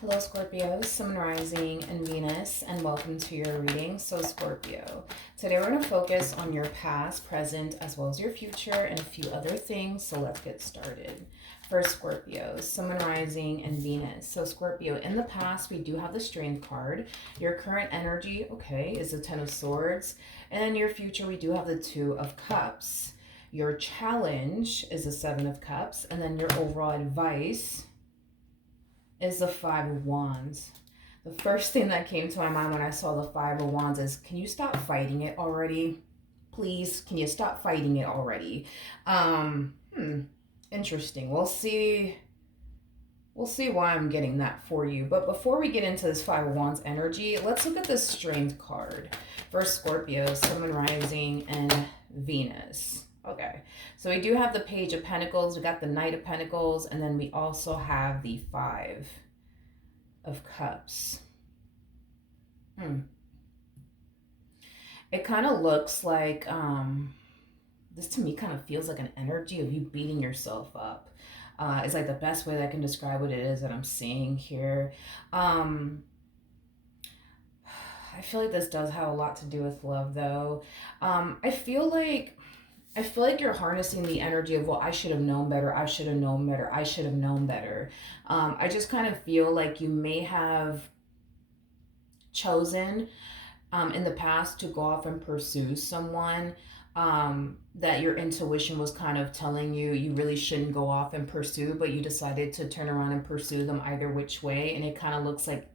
Hello Scorpio, Sun Rising and Venus, and welcome to your reading. So Scorpio, today we're going to focus on your past, present, as well as your future and a few other things. So let's get started. For Scorpio, Sun Rising and Venus. So Scorpio, in the past we do have the Strength card. Your current energy, okay, is the Ten of Swords. And in your future we do have the Two of Cups. Your challenge is the Seven of Cups. And then your overall advice is the Five of Wands. The first thing that came to my mind when I saw the Five of Wands is, can you stop fighting it already? Please, can you stop fighting it already? Interesting. We'll see why I'm getting that for you. But before we get into this Five of Wands energy, let's look at the Strength card for Scorpio, Sun, Rising, and Venus. Okay, so we do have the Page of Pentacles, we got the Knight of Pentacles, and then we also have the Five of Cups. It kind of looks like, this to me kind of feels like an energy of you beating yourself up. It's like the best way that I can describe what it is that I'm seeing here. I feel like this does have a lot to do with love, though. I feel like you're harnessing the energy of, well, I should have known better. I should have known better. I should have known better. I just kind of feel like you may have chosen in the past to go off and pursue someone that your intuition was kind of telling you you really shouldn't go off and pursue, but you decided to turn around and pursue them either which way. And it kind of looks like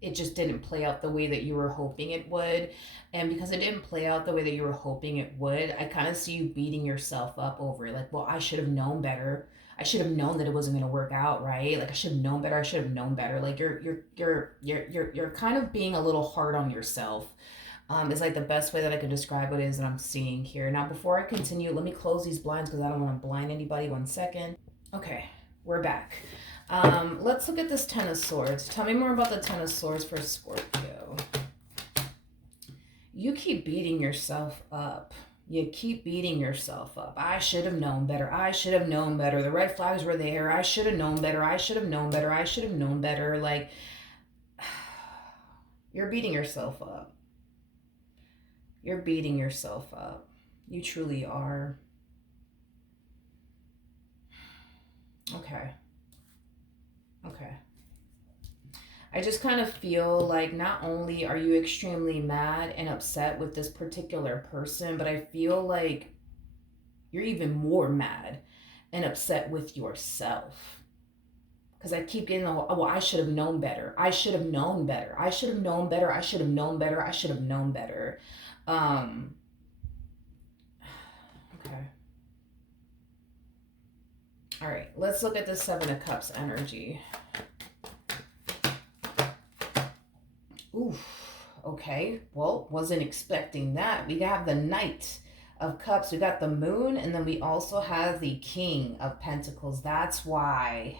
it just didn't play out the way that you were hoping it would. And because it didn't play out the way that you were hoping it would, I kind of see you beating yourself up over it. Like, well, I should have known better. I should have known that it wasn't going to work out, right? Like, I should have known better. I should have known better. Like, you're kind of being a little hard on yourself. Is like the best way that I can describe what it is that I'm seeing here. Now, before I continue, let me close these blinds because I don't want to blind anybody. 1 second. Okay, we're back. Let's look at this Ten of Swords. Tell me more about the Ten of Swords for Scorpio. You keep beating yourself up. You keep beating yourself up. I should have known better. I should have known better. The red flags were there. I should have known better. I should have known better. I should have known better. Like, you're beating yourself up. You're beating yourself up. You truly are. Okay. I just kind of feel like not only are you extremely mad and upset with this particular person, but I feel like you're even more mad and upset with yourself. Because I keep getting, well, I should have known better. I should have known better. I should have known better. I should have known better. I should have known better. Okay. All right, let's look at the Seven of Cups energy. Oof, okay, well, wasn't expecting that. We have the Knight of Cups, we got the Moon, and then we also have the King of Pentacles. That's why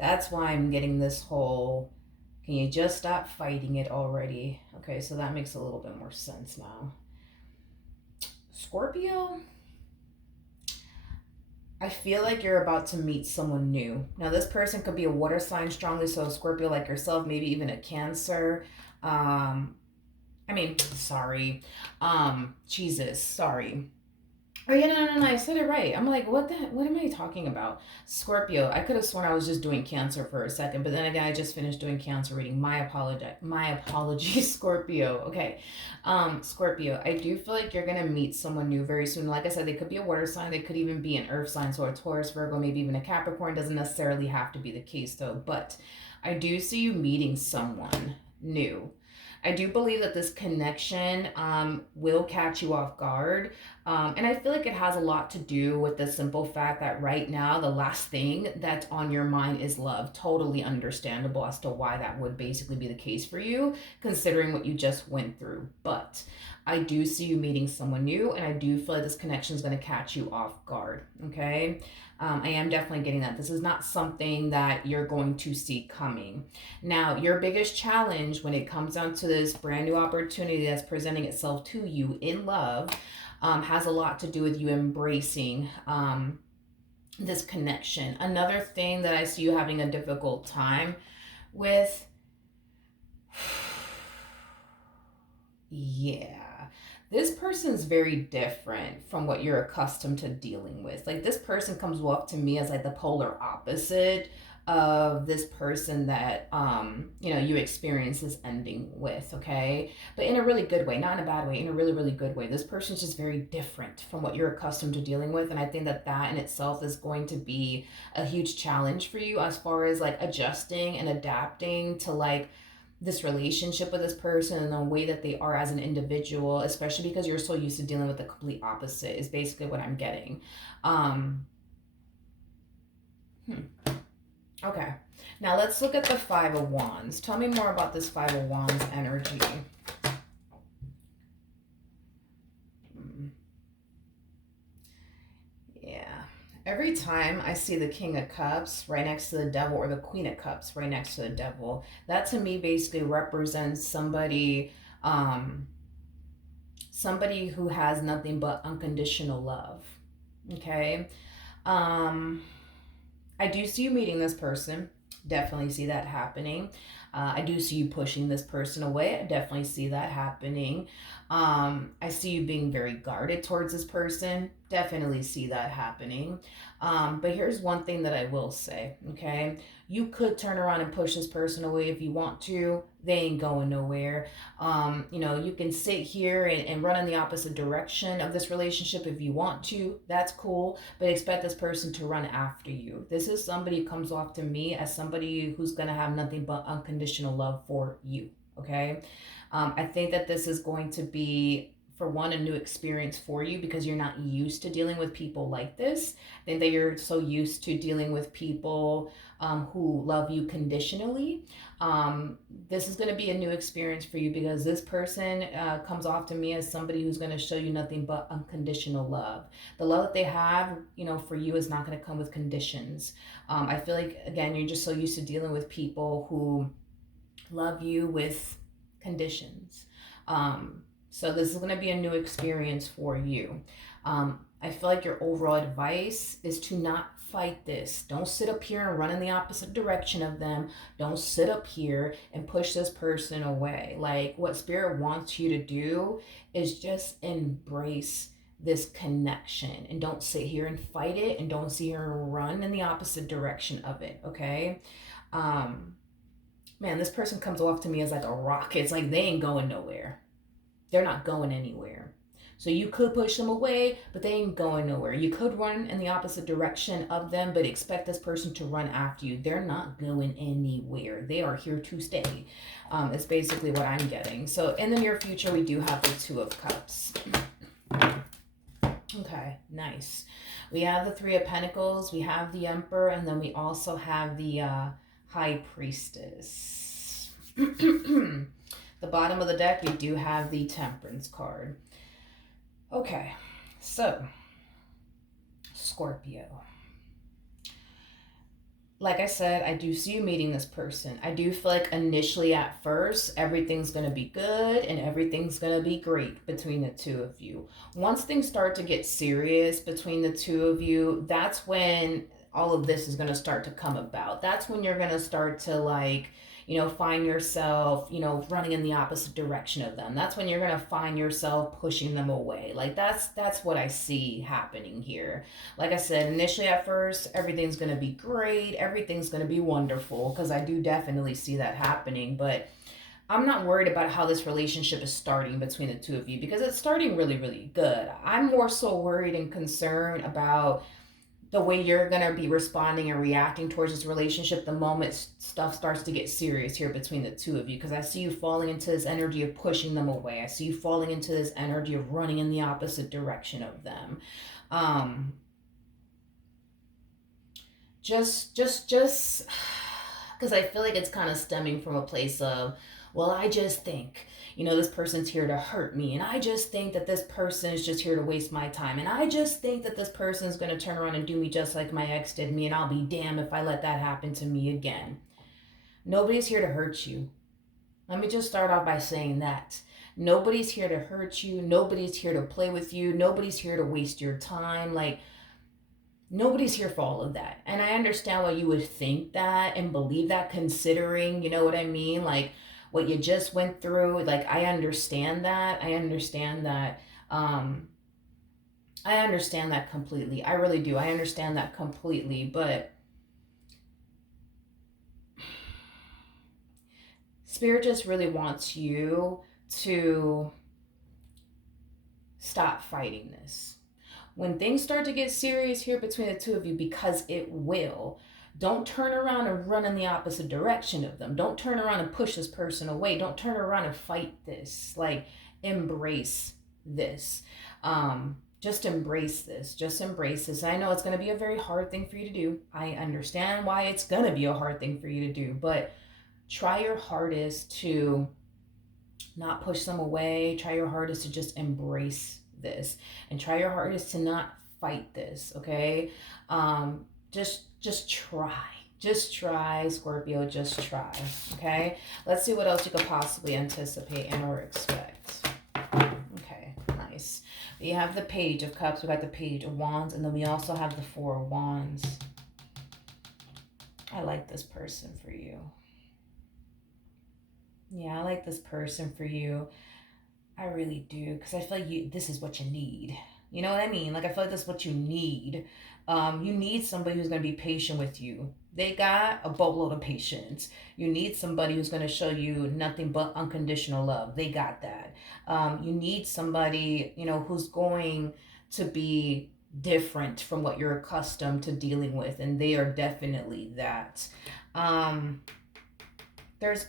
I'm getting this whole, can you just stop fighting it already? Okay, so that makes a little bit more sense now. Scorpio, I feel like you're about to meet someone new. Now, this person could be a water sign strongly, so Scorpio like yourself, maybe even a Cancer. Jesus, sorry. Oh, yeah, no, I said it right. I'm like, what am I talking about? Scorpio, I could have sworn I was just doing Cancer for a second, but then again, I just finished doing Cancer reading. My apologies, Scorpio. Okay, Scorpio, I do feel like you're going to meet someone new very soon. Like I said, they could be a water sign. They could even be an earth sign, so a Taurus, Virgo, maybe even a Capricorn. Doesn't necessarily have to be the case, though. But I do see you meeting someone new. I do believe that this connection will catch you off guard. And I feel like it has a lot to do with the simple fact that right now, the last thing that's on your mind is love. Totally understandable as to why that would basically be the case for you, considering what you just went through. But I do see you meeting someone new, and I do feel like this connection is going to catch you off guard, okay? I am definitely getting that. This is not something that you're going to see coming. Now, your biggest challenge when it comes down to this brand new opportunity that's presenting itself to you in love has a lot to do with you embracing this connection. Another thing that I see you having a difficult time with yeah. This person's very different from what you're accustomed to dealing with. Like this person comes off to me as like the polar opposite of this person that you experience this ending with, okay? But in a really good way, not in a bad way, in a really really good way. This person's just very different from what you're accustomed to dealing with, and I think that that in itself is going to be a huge challenge for you as far as like adjusting and adapting to like this relationship with this person and the way that they are as an individual, especially because you're so used to dealing with the complete opposite, is basically what I'm getting. Um, hmm. Okay. Now let's look at the Five of Wands. Tell me more about this Five of Wands energy. Hmm. Yeah. Every time I see the King of Cups right next to the Devil or the Queen of Cups right next to the Devil, that to me basically represents um, somebody who has nothing but unconditional love. Okay. Um, I do see you meeting this person. Definitely see that happening. I do see you pushing this person away. I definitely see that happening. I see you being very guarded towards this person. Definitely see that happening. But here's one thing that I will say, okay? You could turn around and push this person away if you want to. They ain't going nowhere. You can sit here and run in the opposite direction of this relationship if you want to. That's cool, but expect this person to run after you. This is somebody who comes off to me as somebody who's going to have nothing but unconditional love for you. Okay. I think that this is going to be, for one, a new experience for you because you're not used to dealing with people like this. I think that you're so used to dealing with people who love you conditionally. This is going to be a new experience for you because this person comes off to me as somebody who's going to show you nothing but unconditional love. The love that they have, for you is not going to come with conditions. I feel like, again, you're just so used to dealing with people who love you with conditions. So this is going to be a new experience for you. I feel like your overall advice is to not fight this. Don't sit up here and run in the opposite direction of them. Don't sit up here and push this person away. Like what Spirit wants you to do is just embrace this connection and don't sit here and fight it and don't sit here and run in the opposite direction of it, okay? Um, Man, this person comes off to me as like a rocket. It's like they ain't going nowhere. They're not going anywhere. So you could push them away, but they ain't going nowhere. You could run in the opposite direction of them, but expect this person to run after you. They're not going anywhere. They are here to stay. It's basically what I'm getting. So in the near future, we do have the Two of Cups. Okay, nice. We have the Three of Pentacles, we have the Emperor, and then we also have the High Priestess. The bottom of the deck, we do have the Temperance card. Okay, so Scorpio. Like I said, I do see you meeting this person. I do feel like initially at first, everything's going to be good and everything's going to be great between the two of you. Once things start to get serious between the two of you, that's when all of this is going to start to come about. That's when you're going to start to find yourself, running in the opposite direction of them. That's when you're going to find yourself pushing them away. Like that's what I see happening here. Like I said, initially at first, everything's going to be great. Everything's going to be wonderful because I do definitely see that happening. But I'm not worried about how this relationship is starting between the two of you because it's starting really, really good. I'm more so worried and concerned about the way you're going to be responding and reacting towards this relationship the moment stuff starts to get serious here between the two of you, because I see you falling into this energy of pushing them away. I see you falling into this energy of running in the opposite direction of them. Just because I feel like it's kind of stemming from a place of, well, I just think, this person's here to hurt me. And I just think that this person is just here to waste my time. And I just think that this person is going to turn around and do me just like my ex did me. And I'll be damned if I let that happen to me again. Nobody's here to hurt you. Let me just start off by saying that. Nobody's here to hurt you. Nobody's here to play with you. Nobody's here to waste your time. Like, Nobody's here for all of that. And I understand why you would think that and believe that, considering, you know what I mean? Like what you just went through. Like, I understand that. I understand that. Um, I understand that completely. I really do. I understand that completely. But Spirit just really wants you to stop fighting this. When things start to get serious here between the two of you, because it will, don't turn around and run in the opposite direction of them. Don't turn around and push this person away. Don't turn around and fight this. Like, embrace this. Just embrace this. Just embrace this. I know it's going to be a very hard thing for you to do. I understand why it's going to be a hard thing for you to do, but try your hardest to not push them away. Try your hardest to just embrace this, and try your hardest to not fight this. Okay, just try. Just try, Scorpio. Just try. Okay. Let's see what else you could possibly anticipate and or expect. Okay, nice. We have the Page of Cups. We got the Page of Wands, and then we also have the Four of Wands. I like this person for you. Yeah, I like this person for you. I really do, because I feel like this is what you need. You know what I mean? Like, I feel like that's what you need. You need somebody who's going to be patient with you. They got a boatload of patience. You need somebody who's going to show you nothing but unconditional love. They got that. You need somebody, who's going to be different from what you're accustomed to dealing with, and they are definitely that. Um, there's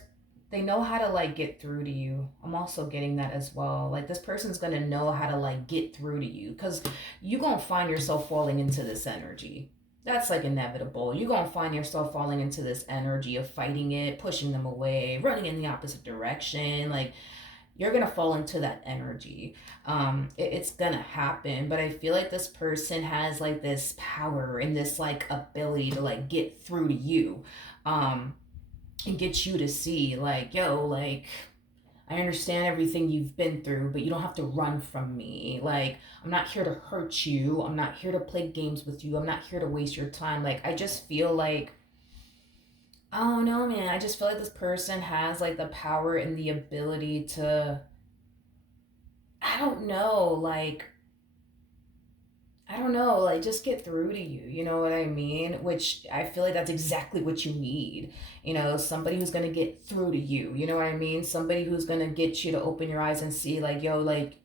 they know how to like get through to you. I'm also getting that as well. Like, this person's gonna know how to like get through to you, because you're gonna find yourself falling into this energy. That's like inevitable. You're gonna find yourself falling into this energy of fighting it, pushing them away, running in the opposite direction. Like, you're gonna fall into that energy. It's gonna happen. But I feel like this person has like this power and this like ability to like get through to you. Um, and get you to see, like, yo, like, I understand everything you've been through, but you don't have to run from me. Like, I'm not here to hurt you. I'm not here to play games with you. I'm not here to waste your time. Like, I just feel like, I don't know, man. I just feel like this person has like the power and the ability to, I don't know, like, I don't know, like, just get through to you. You know what I mean? Which I feel like that's exactly what you need. Somebody who's going to get through to you. You know what I mean? Somebody who's going to get you to open your eyes and see, like, yo, like,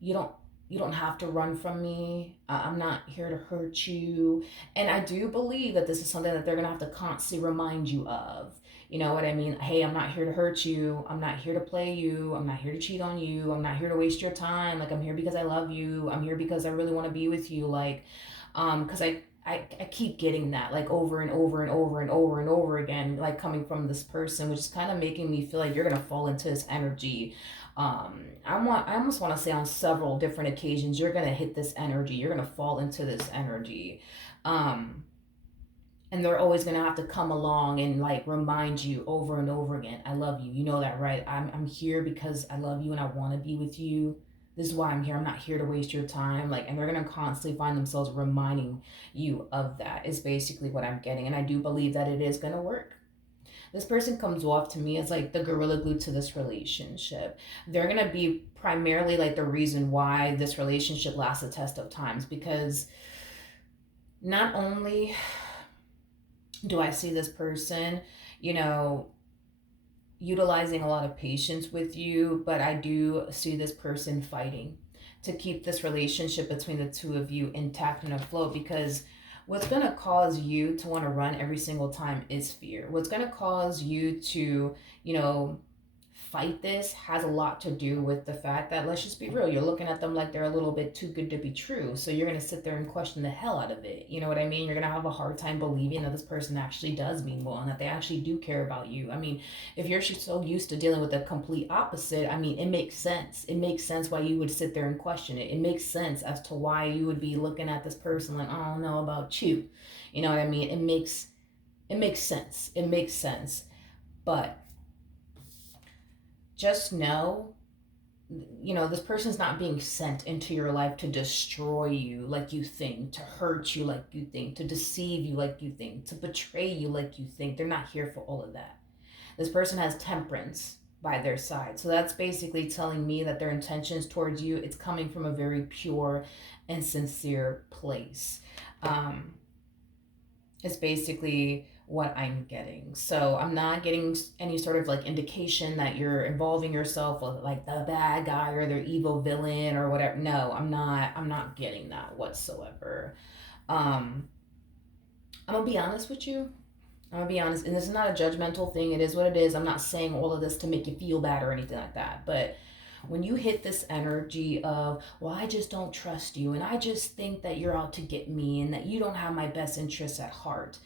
you don't you don't have to run from me. I'm not here to hurt you. And I do believe that this is something that they're going to have to constantly remind you of. You know what I mean? Hey, I'm not here to hurt you. I'm not here to play you. I'm not here to cheat on you. I'm not here to waste your time. Like, I'm here because I love you. I'm here because I really want to be with you. Like, because I keep getting that like over and over and over and over and over again, like coming from this person, which is kind of making me feel like you're gonna fall into this energy. I almost want to say on several different occasions you're gonna hit this energy. You're gonna fall into this energy. Um, and they're always gonna have to come along and like remind you over and over again, I love you. You know that, right? I'm here because I love you and I want to be with you. This is why I'm here. I'm not here to waste your time. Like, and they're gonna constantly find themselves reminding you of that. Is basically what I'm getting, and I do believe that it is gonna work. This person comes off to me as like the gorilla glue to this relationship. They're gonna be primarily like the reason why this relationship lasts the test of times, because not only do I see this person, you know, utilizing a lot of patience with you, but I do see this person fighting to keep this relationship between the two of you intact and afloat, because what's going to cause you to want to run every single time is fear. What's going to cause you to, you know, fight this has a lot to do with the fact that, let's just be real, you're looking at them like they're a little bit too good to be true. So you're going to sit there and question the hell out of it. You know what I mean? You're going to have a hard time believing that this person actually does mean well and that they actually do care about you. I mean, if you're so used to dealing with the complete opposite, I mean, it makes sense. It makes sense why you would sit there and question it. It makes sense as to why you would be looking at this person like, I don't know about you. You know what I mean? It makes sense. It makes sense. But just know this person's not being sent into your life to destroy you like you think, to hurt you like you think, to deceive you like you think, to betray you like you think. They're not here for all of that. This person has temperance by their side. So that's basically telling me that their intentions towards you, it's coming from a very pure and sincere place. Um, is basically what I'm getting. So I'm not getting any sort of like indication that you're involving yourself with like the bad guy or the evil villain or whatever. No, I'm not getting that whatsoever. Um I'm gonna be honest with you. I'm gonna be honest, and this is not a judgmental thing. It is what it is. I'm not saying all of this to make you feel bad or anything like that. But when you hit this energy of, well, I just don't trust you, and I just think that you're out to get me, and that you don't have my best interests at heart,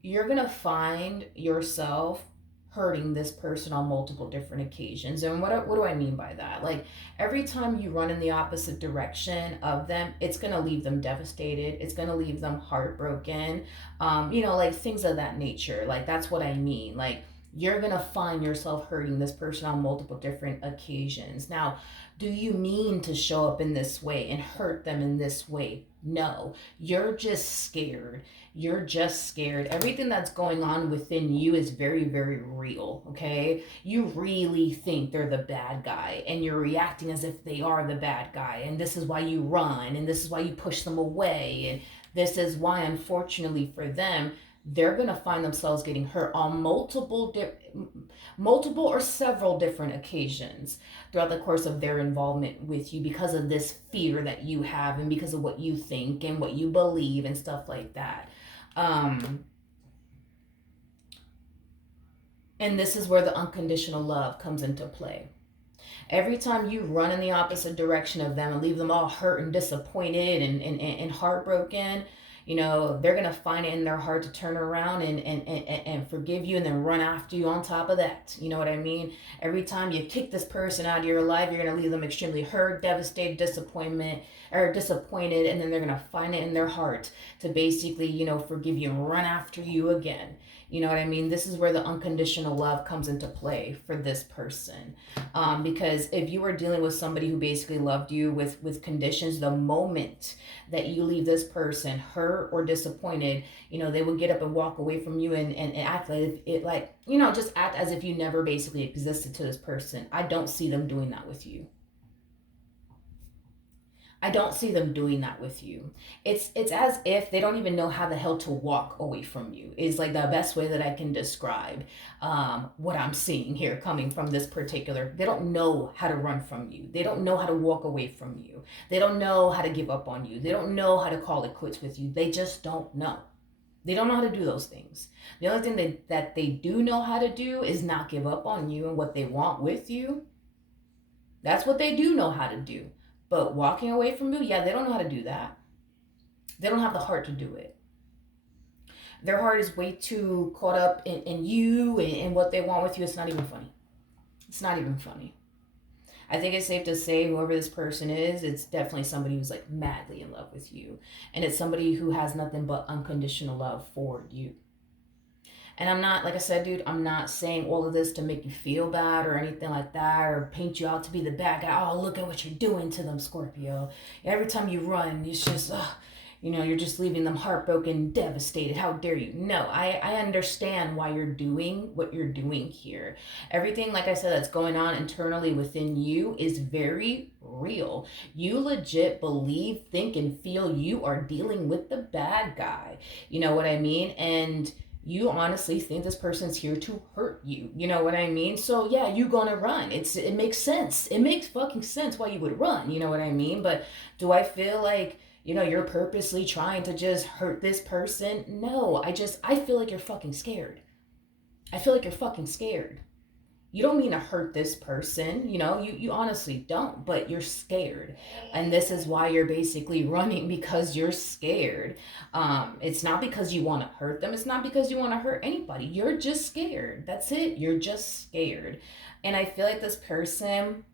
you're going to find yourself hurting this person on multiple different occasions. And what do I mean by that? Like every time you run in the opposite direction of them, it's going to leave them devastated. It's going to leave them heartbroken. Like things of that nature. Like that's what I mean. Like you're going to find yourself hurting this person on multiple different occasions. Now, do you mean to show up in this way and hurt them in this way? No, you're just scared. You're just scared. Everything that's going on within you is very, very real, okay? You really think they're the bad guy and you're reacting as if they are the bad guy. And this is why you run and this is why you push them away. And this is why, unfortunately for them, they're going to find themselves getting hurt on multiple or several different occasions throughout the course of their involvement with you because of this fear that you have and because of what you think and what you believe and stuff like that. Um, and this is where the unconditional love comes into play. Every time you run in the opposite direction of them and leave them all hurt and disappointed and heartbroken, they're going to find it in their heart to turn around and forgive you and then run after you on top of that. You know what I mean? Every time you kick this person out of your life, you're going to leave them extremely hurt, devastated, disappointed, and then they're going to find it in their heart to basically, forgive you and run after you again. You know what I mean? This is where the unconditional love comes into play for this person. Because if you were dealing with somebody who basically loved you with conditions, the moment that you leave this person hurt or disappointed, they will get up and walk away from you and act just act as if you never basically existed to this person. I don't see them doing that with you. I don't see them doing that with you. It's as if they don't even know how the hell to walk away from you. Is like the best way that I can describe what I'm seeing here coming from this particular. They don't know how to run from you. They don't know how to walk away from you. They don't know how to give up on you. They don't know how to call it quits with you. They just don't know. They don't know how to do those things. The only thing that they do know how to do is not give up on you and what they want with you. That's what they do know how to do. But walking away from you, yeah, they don't know how to do that. They don't have the heart to do it. Their heart is way too caught up in you and what they want with you. It's not even funny. It's not even funny. I think it's safe to say whoever this person is, it's definitely somebody who's like madly in love with you. And it's somebody who has nothing but unconditional love for you. And I'm not, like I said, dude, I'm not saying all of this to make you feel bad or anything like that or paint you out to be the bad guy. Oh, look at what you're doing to them, Scorpio. Every time you run, it's just, you're just leaving them heartbroken, devastated. How dare you? No, I understand why you're doing what you're doing here. Everything, like I said, that's going on internally within you is very real. You legit believe, think, and feel you are dealing with the bad guy. You know what I mean? And you honestly think this person's here to hurt you. You know what I mean? So yeah, you gonna run. It makes sense. It makes fucking sense why you would run. You know what I mean? But do I feel like, you're purposely trying to just hurt this person? No, I feel like you're fucking scared. I feel like you're fucking scared. You don't mean to hurt this person, you honestly don't, but you're scared. And this is why you're basically running, because you're scared. It's not because you want to hurt them. It's not because you want to hurt anybody. You're just scared. That's it. You're just scared. And I feel like this person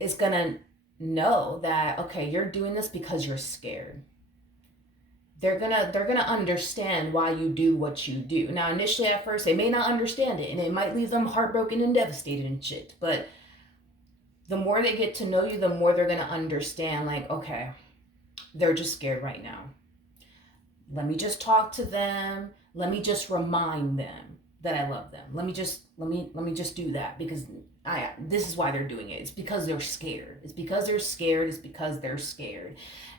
is going to know that, okay, you're doing this because you're scared. they're gonna understand why you do what you do. Now, initially at first, they may not understand it, and it might leave them heartbroken and devastated and shit. But the more they get to know you, the more they're gonna understand. Like, okay, they're just scared right now. Let me just talk to them. Let me just remind them that I love them. Let me just do that, because I this is why they're doing it. It's because they're scared. It's because they're scared. It's because they're scared.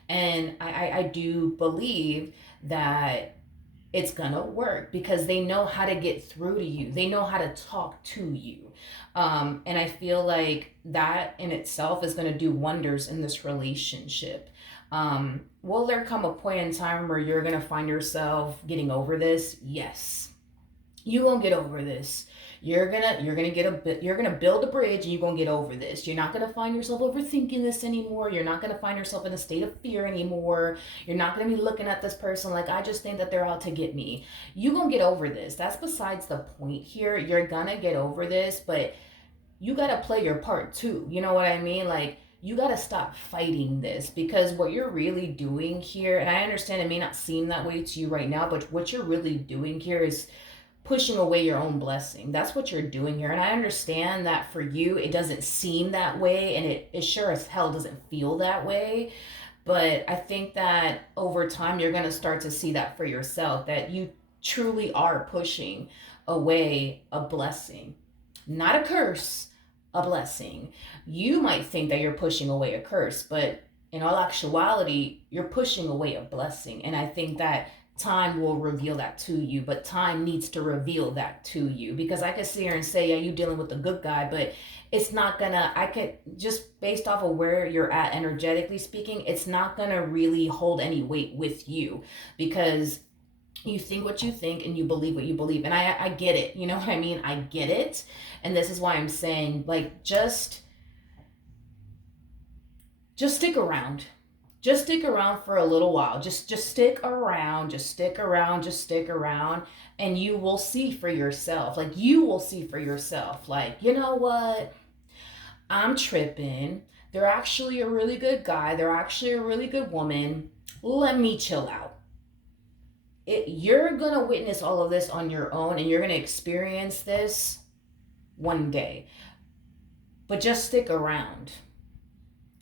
And I do believe that it's gonna work because they know how to get through to you. They know how to talk to you. And I feel like that in itself is gonna do wonders in this relationship. Will there come a point in time where you're gonna find yourself getting over this? Yes, you won't get over this. You're gonna build a bridge, and you're gonna get over this. You're not gonna find yourself overthinking this anymore. You're not gonna find yourself in a state of fear anymore. You're not gonna be looking at this person like, I just think that they're out to get me. You gonna get over this. That's besides the point here. You're gonna get over this, but you gotta play your part too. You know what I mean? Like, you got to stop fighting this, because what you're really doing here, and I understand it may not seem that way to you right now, but what you're really doing here is pushing away your own blessing. That's what you're doing here. And I understand that for you, it doesn't seem that way, and it sure as hell doesn't feel that way. But I think that over time, you're going to start to see that for yourself, that you truly are pushing away a blessing, not a curse, a blessing. You might think that you're pushing away a curse, but in all actuality, you're pushing away a blessing. And I think that time will reveal that to you, but time needs to reveal that to you, because I could sit here and say, yeah, you're dealing with a good guy, but it's not gonna, I could just based off of where you're at energetically speaking, it's not gonna really hold any weight with you, because you think what you think and you believe what you believe. And I get it. You know what I mean? I get it. And this is why I'm saying, like, just stick around. Just stick around for a little while. Just stick around. Just stick around. Just stick around. And you will see for yourself. Like, you will see for yourself. Like, you know what? I'm tripping. They're actually a really good guy. They're actually a really good woman. Let me chill out. You're going to witness all of this on your own, and you're going to experience this one day. But just stick around.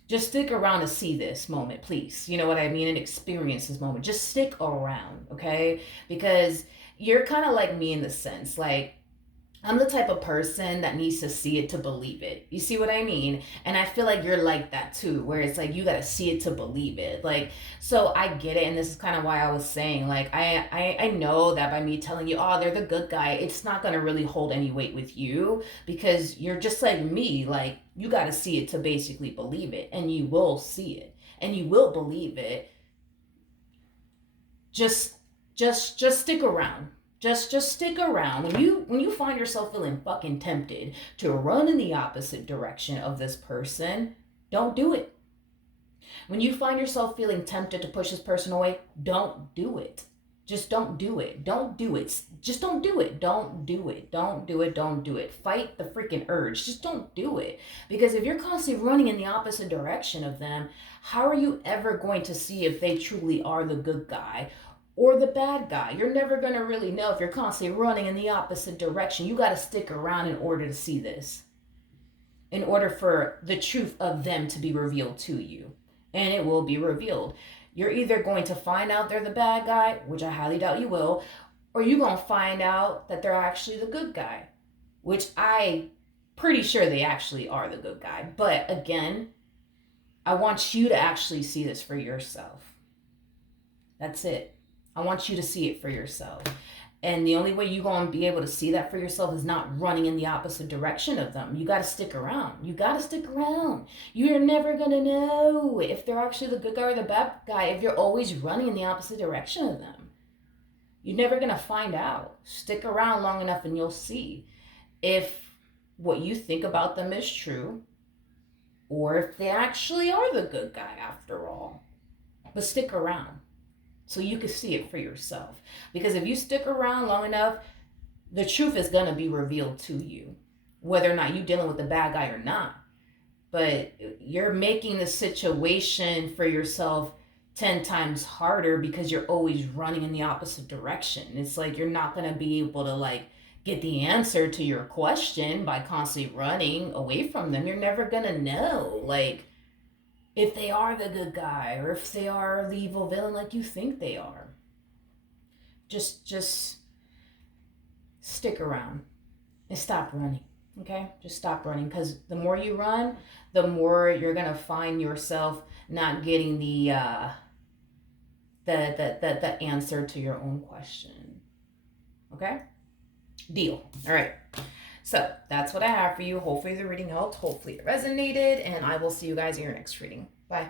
Just stick around to see this moment, please. You know what I mean? And experience this moment. Just stick around, okay? Because you're kind of like me in the sense, like, I'm the type of person that needs to see it to believe it. You see what I mean? And I feel like you're like that too, where it's like you got to see it to believe it. Like, so I get it. And this is kind of why I was saying, like, I know that by me telling you, oh, they're the good guy, it's not going to really hold any weight with you, because you're just like me. Like, you got to see it to basically believe it. And you will see it. And you will believe it. Just stick around. Just stick around. When you find yourself feeling fucking tempted to run in the opposite direction of this person, don't do it. When you find yourself feeling tempted to push this person away, don't do it. Just don't do it. Don't do it. Just don't do it. Don't do it. Don't do it. Don't do it. Fight the freaking urge. Just don't do it. Because if you're constantly running in the opposite direction of them, how are you ever going to see if they truly are the good guy or the bad guy? You're never going to really know if you're constantly running in the opposite direction. You got to stick around in order to see this, in order for the truth of them to be revealed to you. And it will be revealed. You're either going to find out they're the bad guy, which I highly doubt you will, or you're going to find out that they're actually the good guy, which I pretty sure they actually are the good guy. But again, I want you to actually see this for yourself. That's it. I want you to see it for yourself. And the only way you're going to be able to see that for yourself is not running in the opposite direction of them. You got to stick around. You got to stick around. You're never going to know if they're actually the good guy or the bad guy if you're always running in the opposite direction of them. You're never going to find out. Stick around long enough and you'll see if what you think about them is true, or if they actually are the good guy after all. But stick around so you can see it for yourself. Because if you stick around long enough, the truth is going to be revealed to you, whether or not you're dealing with the bad guy or not. But you're making the situation for yourself 10 times harder because you're always running in the opposite direction. It's like you're not going to be able to like get the answer to your question by constantly running away from them. You're never going to know like if they are the good guy or if they are the evil villain like you think they are. Just stick around and stop running. Okay? Just stop running, because the more you run, the more you're going to find yourself not getting the answer to your own question. Okay? Deal. All right. So that's what I have for you. Hopefully the reading helped. Hopefully it resonated. And I will see you guys in your next reading. Bye.